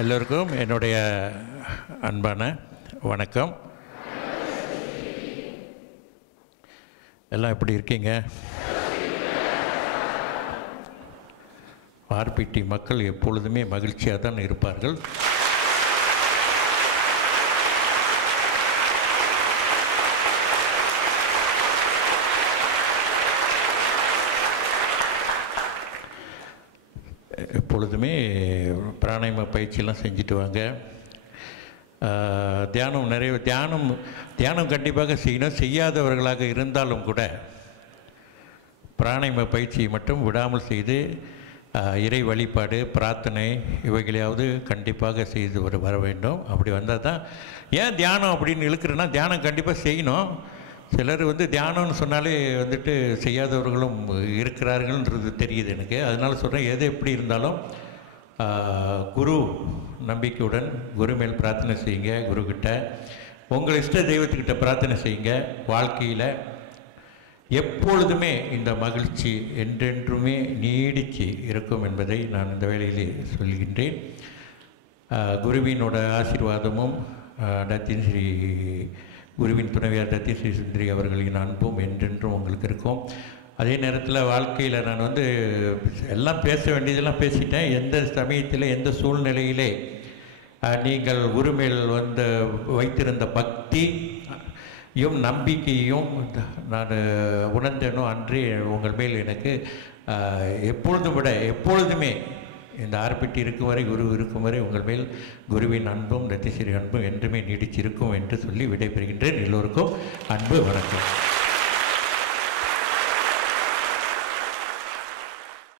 எல்லோருக்கும் என்னுடைய அன்பான வணக்கம். எல்லாம் எப்படி இருக்கீங்க? ஆர்பிடி மக்கள் எப்பொழுதுமே மகிழ்ச்சியாக தான் இருப்பார்கள். எப்பொழுதுமே பிராணாயாம பயிற்சியெல்லாம் செஞ்சுட்டு வாங்க. தியானம் கண்டிப்பாக செய்யணும். செய்யாதவர்களாக இருந்தாலும் கூட பிராணாயாம பயிற்சியை மட்டும் விடாமல் செய்து இறை வழிபாடு, பிரார்த்தனை இவைகளையாவது கண்டிப்பாக செய்து வர வேண்டும். அப்படி வந்தால் தான். ஏன் தியானம் அப்படின்னு இழுக்கிறேன்னா, தியானம் கண்டிப்பாக செய்யணும். சிலர் தியானம்னு சொன்னாலே செய்யாதவர்களும் இருக்கிறார்கள்ன்றது தெரியுது எனக்கு. அதனால் சொல்கிறேன், எது எப்படி இருந்தாலும் குரு நம்பிக்கையுடன் குரு மேல் பிரார்த்தனை செய்யுங்க. குருக்கிட்ட உங்கள் இஷ்ட தெய்வத்துக்கிட்ட பிரார்த்தனை செய்யுங்க. வாழ்க்கையில் எப்பொழுதுமே இந்த மகிழ்ச்சி என்றென்றுமே நீடித்து இருக்கும் என்பதை நான் இந்த வேளையிலே சொல்கின்றேன். குருவினோட ஆசீர்வாதமும் டத்தின் ஸ்ரீ குருவின் துணைவியார் டத்தின் ஸ்ரீ சுந்தரி அவர்களின் அன்பும் என்றென்றும் உங்களுக்கு இருக்கும். அதே நேரத்தில் வாழ்க்கையில் நான் எல்லாம் பேச வேண்டியதெல்லாம் பேசிட்டேன். எந்த சமயத்தில் எந்த சூழ்நிலையிலே நீங்கள் குருமேல் வைத்திருந்த பக்தியும் நம்பிக்கையும் நான் உணர்ந்தேனோ அன்றே உங்கள் மேல் எனக்கு எப்பொழுதுமே இந்த ஆர்பிடி இருக்கும் வரை, குரு இருக்கும் வரை உங்கள் மேல் குருவின் அன்பும் நத்திசிறி அன்பும் என்றுமே நீடிச்சிருக்கும் என்று சொல்லி விடைபெறுகின்றேன். எல்லோருக்கும் அன்பு வணக்கம்.